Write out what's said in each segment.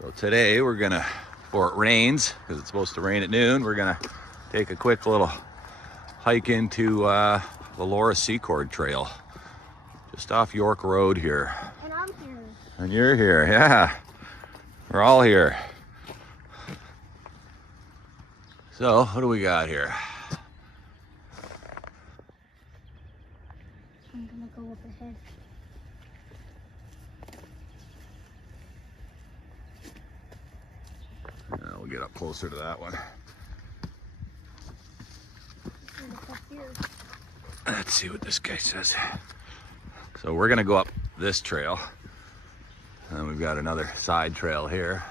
So today we're gonna, before it rains, because it's supposed to rain at noon, we're gonna take a quick little hike into the Laura Secord Trail, just off York Road here. And I'm here. And you're here, yeah. We're all here. So, what do we got here? I'm gonna go up ahead. We'll get up closer to that one. Up here. Let's see what this guy says. So we're gonna go up this trail, and we've got another side trail here.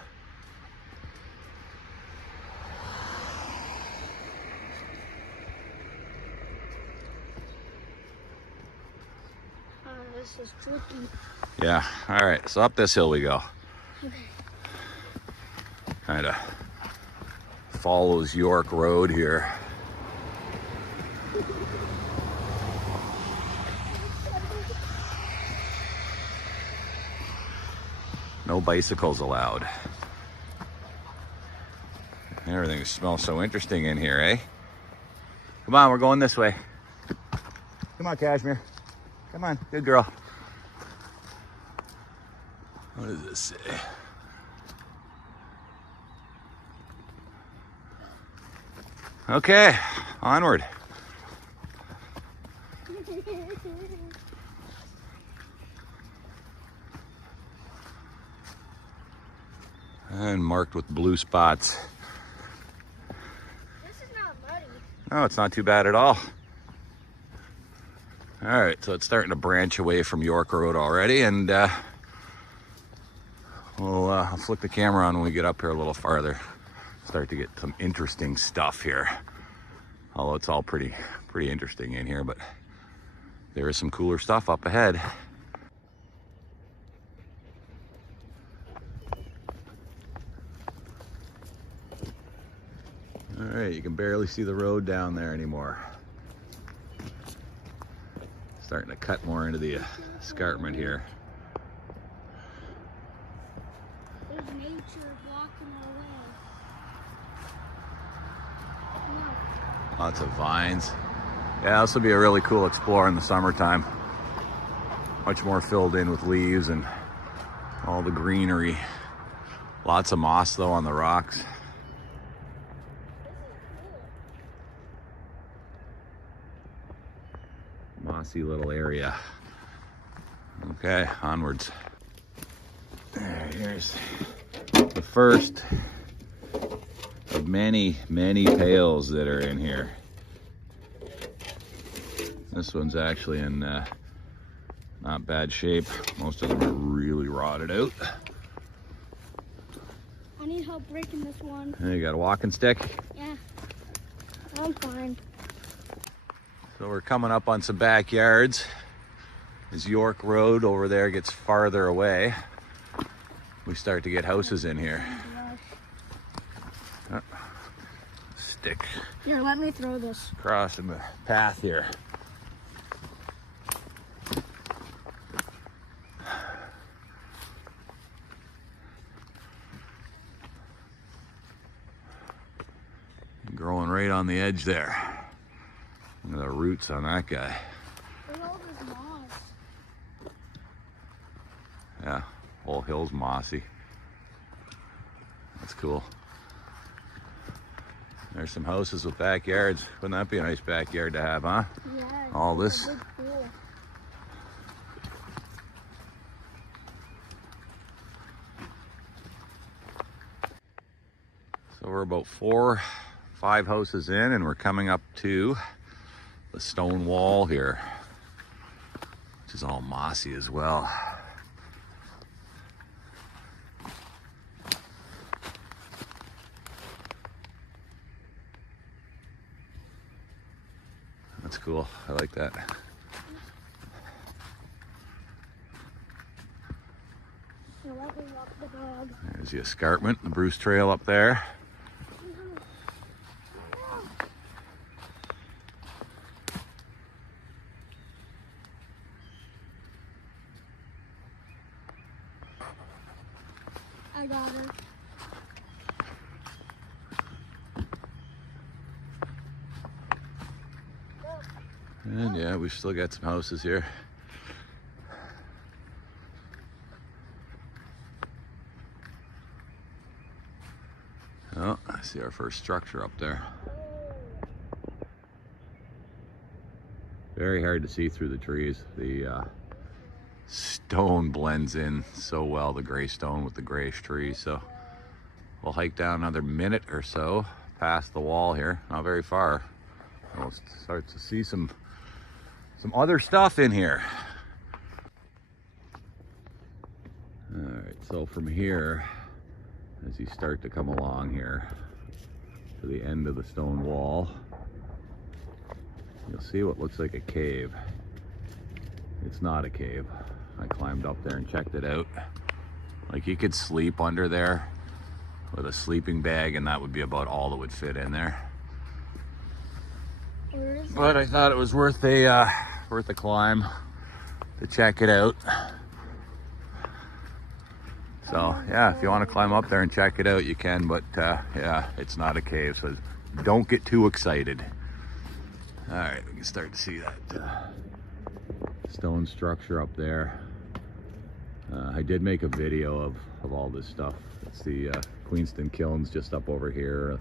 This is tricky. Yeah, all right, so up this hill we go. Kind of follows York Road here. No bicycles allowed. Everything smells so interesting in here, eh? Come on, we're going this way. Come on, Cashmere. Come on, good girl. What does this say? Okay, onward. And marked with blue spots. This is not muddy. No, it's not too bad at all. All right, so it's starting to branch away from York Road already, and I'll flick the camera on when we get up here a little farther. Start to get some interesting stuff here. Although it's all pretty interesting in here, but there is some cooler stuff up ahead. All right, you can barely see the road down there anymore. Starting to cut more into the escarpment here. There's nature blocking our way. Lots of vines. Yeah, this will be a really cool explore in the summertime. Much more filled in with leaves and all the greenery. Lots of moss though on the rocks. Mossy little area. Okay, onwards. Here's the first of many pails that are in here. This one's actually in not bad shape. Most of them are really rotted out. I need help breaking this one. And you got a walking stick? Yeah, I'm fine. So we're coming up on some backyards. As York Road over there gets farther away, we start to get houses in here. Oh, stick Here, let me throw this. crossing the path here. Growing right on the edge there. Look at the roots on that guy. Look at all this moss. Yeah, whole hill's mossy. That's cool. There's some houses with backyards. Wouldn't that be a nice backyard to have, huh? Yeah. All this. A big pool. So we're about 4-5 houses in, and we're coming up to the stone wall here, which is all mossy as well. That's cool. I like that. Here, let me walk the dog. There's the escarpment, the Bruce Trail up there. I got her. And yeah, we've still got some houses here. Oh, I see our first structure up there. Very hard to see through the trees. The stone blends in so well, the gray stone with the grayish trees. So we'll hike down another minute or so past the wall here, not very far. We'll start to see some other stuff in here. All right, so from here, as you start to come along here to the end of the stone wall, you'll see what looks like a cave. It's not a cave. I climbed up there and checked it out. Like, you could sleep under there with a sleeping bag and that would be about all that would fit in there. But I thought it was worth a climb to check it out. So yeah, if you want to climb up there and check it out, you can, but yeah, it's not a cave, so don't get too excited. All right, we can start to see that stone structure up there. I did make a video of all this stuff. It's the Queenston Kilns just up over here.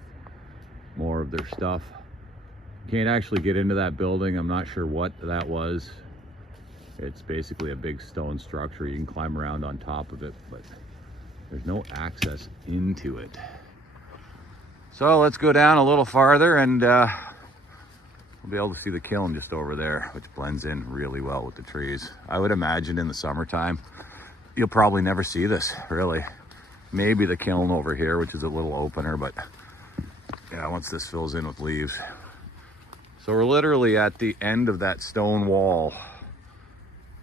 More of their stuff. Can't actually get into that building. I'm not sure what that was. It's basically a big stone structure. You can climb around on top of it, but there's no access into it. So let's go down a little farther and we'll be able to see the kiln just over there, which blends in really well with the trees. I would imagine in the summertime, you'll probably never see this, really. Maybe the kiln over here, which is a little opener, but yeah, once this fills in with leaves. So we're literally at the end of that stone wall.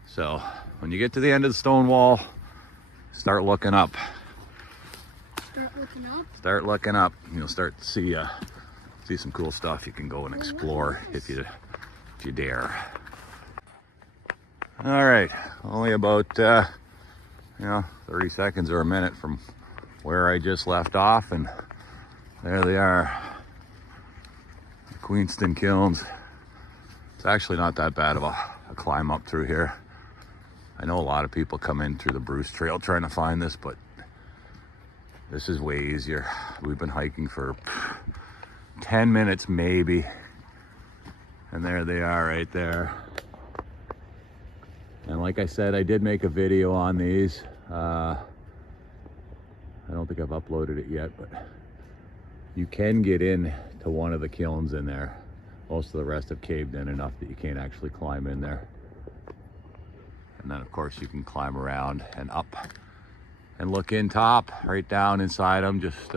So when you get to the end of the stone wall, start looking up. Start looking up? Start looking up. You'll start to see some cool stuff you can go and explore if you dare. All right, only about 30 seconds or a minute from where I just left off, and there they are. Queenston Kilns. It's actually not that bad of a climb up through here. I know a lot of people come in through the Bruce Trail trying to find this, but this is way easier. We've been hiking for 10 minutes maybe, and there they are right there. And like I said, I did make a video on these. I don't think I've uploaded it yet, but you can get in to one of the kilns in there. Most of the rest have caved in enough that you can't actually climb in there. And then of course you can climb around and up and look in top, right down inside them. Just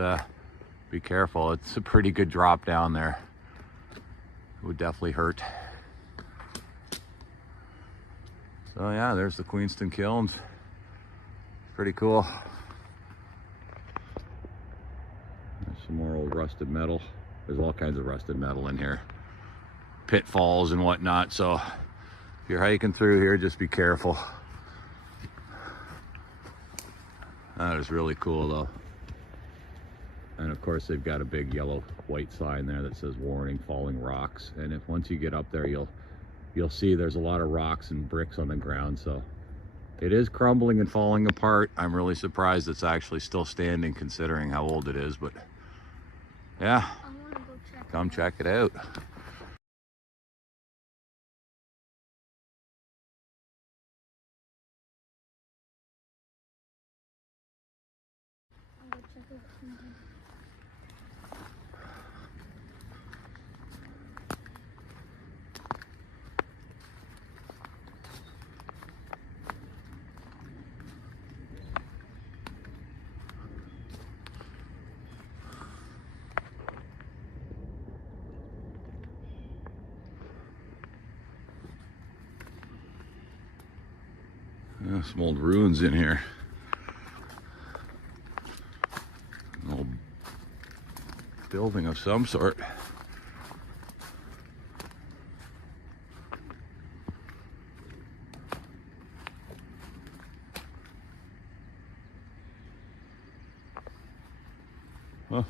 be careful. It's a pretty good drop down there. It would definitely hurt. So yeah, there's the Queenston Kilns. Pretty cool. There's some more old rusted metal. There's all kinds of rusted metal in here. Pitfalls and whatnot. So if you're hiking through here, just be careful. That is really cool though. And of course they've got a big yellow white sign there that says warning, falling rocks. And if once you get up there, you'll see there's a lot of rocks and bricks on the ground. So it is crumbling and falling apart. I'm really surprised it's actually still standing considering how old it is, but yeah, come check it out. Yeah, some old ruins in here. An old building of some sort. Huh.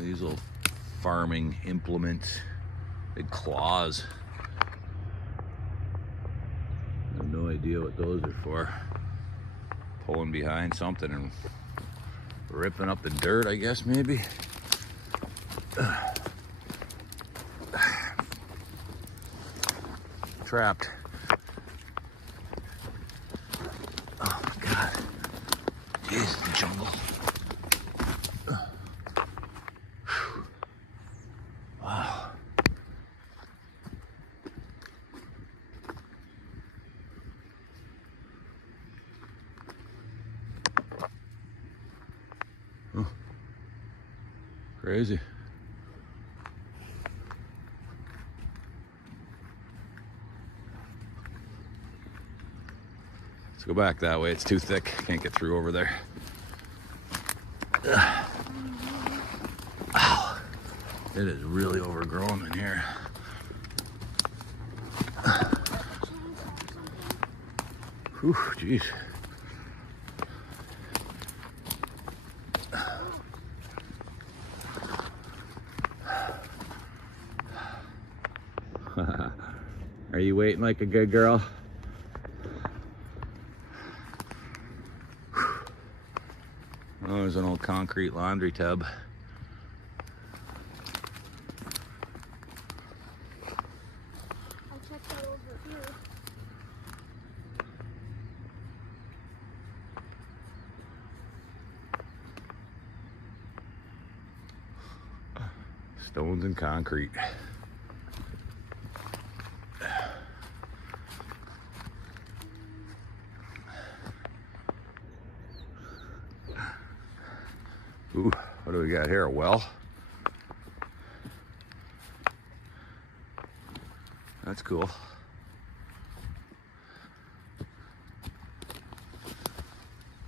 These little farming implements, big claws. I have no idea what those are for. Pulling behind something and ripping up the dirt, I guess, maybe. Trapped. Oh my God. Jeez, the jungle. Wow. Huh. Crazy. Let's go back that way. It's too thick. Can't get through over there. Ow. It is really overgrown in here. Whew, jeez. Are you waiting like a good girl? Oh, there's an old concrete laundry tub. I'll check that over here. Stones and concrete. Ooh, what do we got here? A well? That's cool.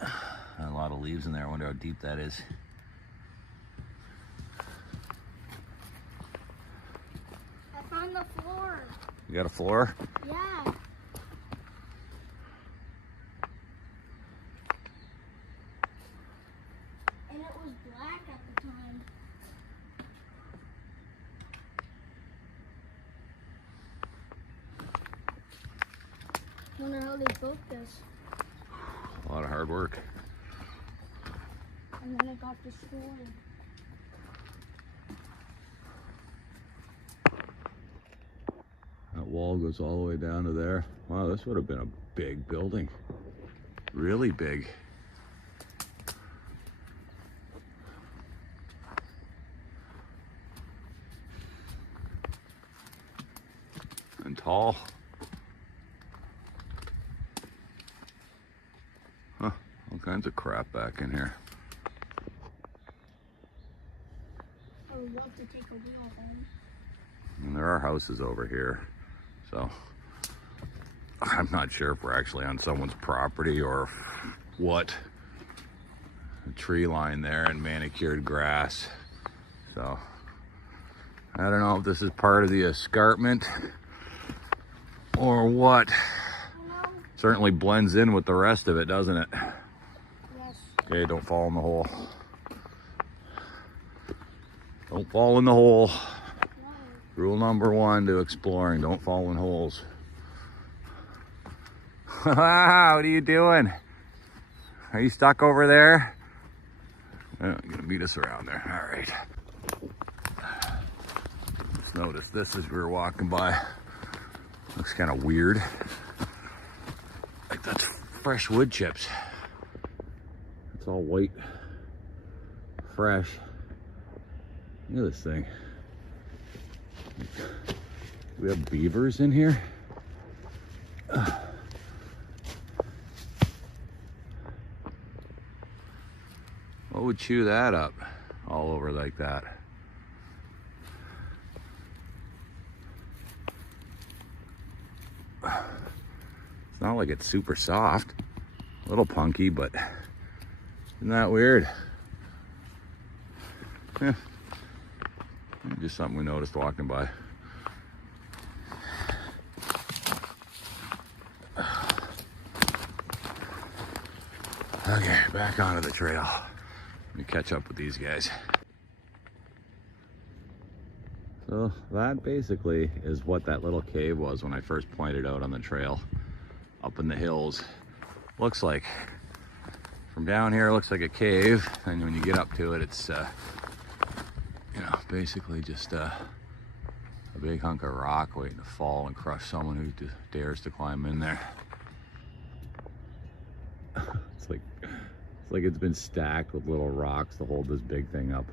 A lot of leaves in there. I wonder how deep that is. I found the floor. You got a floor? Yeah. And it was black at the time. Wonder how they built this. A lot of hard work. And then it got destroyed. That wall goes all the way down to there. Wow, this would have been a big building. Really big. And tall. Huh, all kinds of crap back in here. I would love to take a wheel home. And there are houses over here, so I'm not sure if we're actually on someone's property or what. A tree line there and manicured grass. So I don't know if this is part of the escarpment or what. Hello? Certainly blends in with the rest of it, doesn't it? Yes. Okay, don't fall in the hole. Don't fall in the hole. No. Rule number one to exploring, don't fall in holes. What are you doing? Are you stuck over there? Oh, you're gonna beat us around there. All right. Let's notice this as we were walking by. Looks kind of weird. Like that's fresh wood chips. It's all white, fresh. Look at this thing. We have beavers in here. What would chew that up all over like that? It's not like it's super soft. A little punky, but Isn't that weird? Yeah. Just something we noticed walking by. Okay, back onto the trail. Let me catch up with these guys. So that basically is what that little cave was when I first pointed out on the trail up in the hills. Looks like, from down here, it looks like a cave, and when you get up to it, it's you know, basically just a big hunk of rock waiting to fall and crush someone who dares to climb in there. It's like it's been stacked with little rocks to hold this big thing up.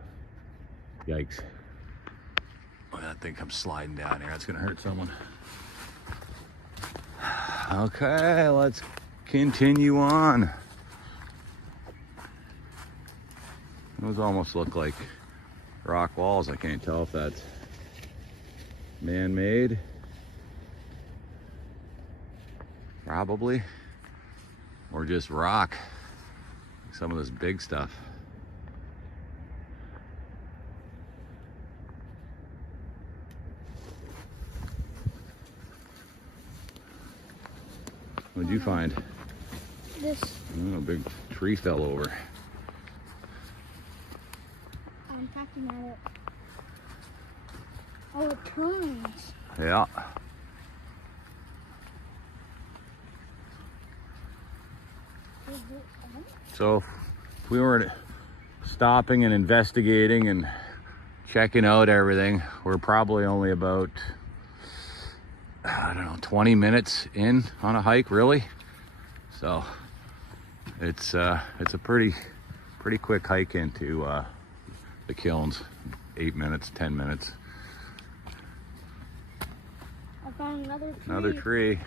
Yikes. Oh, that thing comes sliding down here. That's gonna hurt someone. Okay, let's continue on. Those almost look like rock walls. I can't tell if that's man-made. Probably. Or just rock. Like some of this big stuff. What'd you find? This. Oh, a big tree fell over. I'm packing at it. Oh, it turns. Yeah. Is it on? So if we weren't stopping and investigating and checking out everything, we're probably only about, I don't know, 20 minutes in on a hike, really. So it's a pretty quick hike into the kilns. 8 minutes, 10 minutes. I found another tree. Another tree.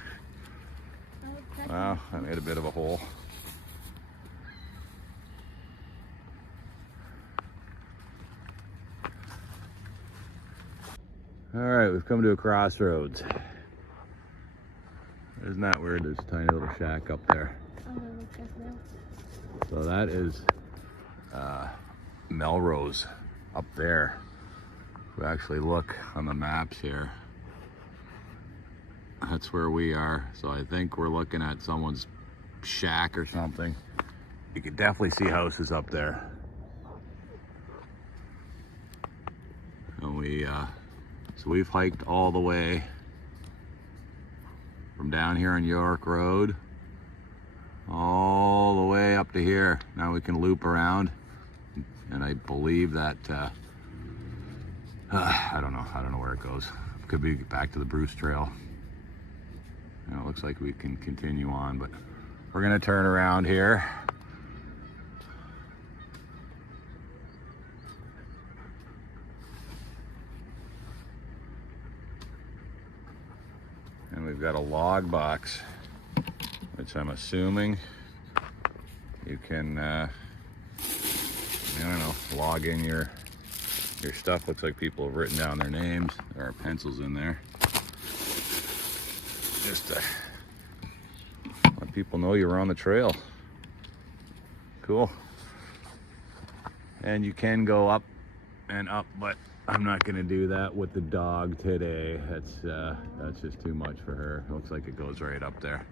Wow, I made a bit of a hole. All right, we've come to a crossroads. Isn't that weird? There's a tiny little shack up there. I'm gonna look at that. So that is Melrose up there. If we actually look on the maps here, that's where we are. So I think we're looking at someone's shack or something. You can definitely see houses up there. And so we've hiked all the way from down here on York Road all the way up to here. Now we can loop around, and I believe that I don't know where it goes. Could be back to the Bruce Trail. You know, it looks like we can continue on, but we're gonna turn around here. And we've got a log box, which I'm assuming you can, I don't know, log in your stuff. Looks like people have written down their names. There are pencils in there. Just to let people know you were on the trail. Cool. And you can go up and up, but I'm not gonna do that with the dog today. That's just too much for her. It looks like it goes right up there.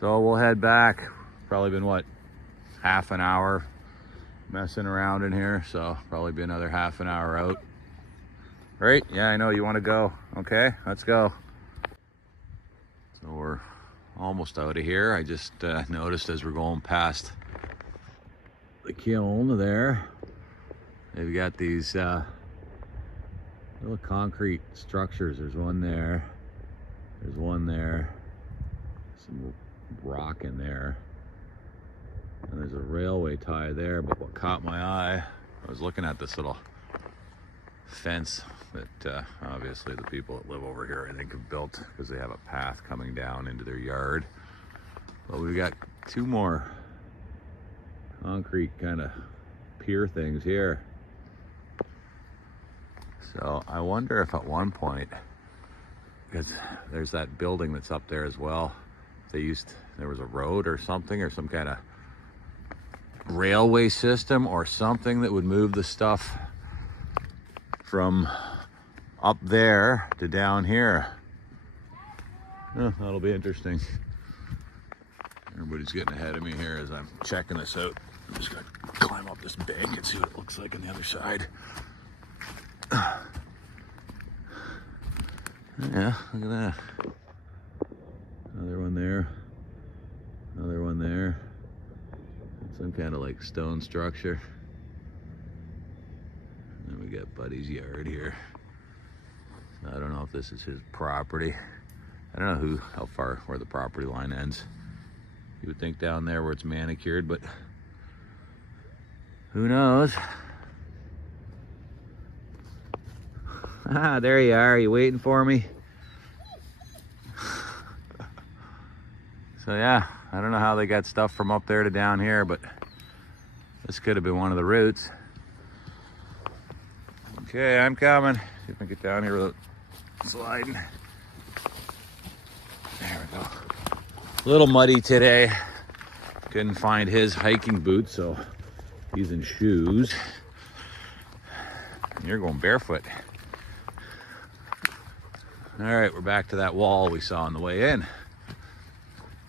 So we'll head back. Probably been, what, half an hour messing around in here. So probably be another half an hour out. Right? Yeah, I know you wanna go. Okay, let's go. So we're almost out of here. I just noticed as we're going past the kiln there, they've got these little concrete structures. There's one there. There's one there. Some rock in there. And there's a railway tie there. But what caught my eye, I was looking at this little fence that obviously the people that live over here, I think, have built because they have a path coming down into their yard. But we've got two more concrete kind of pier things here. So I wonder if at one point, because there's that building that's up there as well, there was a road or something, or some kind of railway system or something that would move the stuff from up there to down here. Oh, that'll be interesting. Everybody's getting ahead of me here as I'm checking this out. I'm just gonna climb up this bank and see what it looks like on the other side. Yeah, look at that. Another one there. Another one there. Some kind of like stone structure. And then we got Buddy's yard here. So I don't know if this is his property. I don't know how far, where the property line ends. You would think down there where it's manicured, but who knows? Ah, there you are. You waiting for me? So yeah, I don't know how they got stuff from up there to down here, but this could have been one of the routes. Okay, I'm coming. See if I can get down here without sliding. There we go. A little muddy today. Couldn't find his hiking boots, so he's in shoes. And you're going barefoot. All right, we're back to that wall we saw on the way in.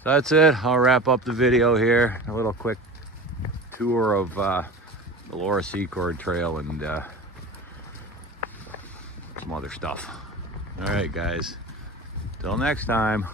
So that's it. I'll wrap up the video here. A little quick tour of the Laura Secord Trail and some other stuff. All right, guys. Till next time.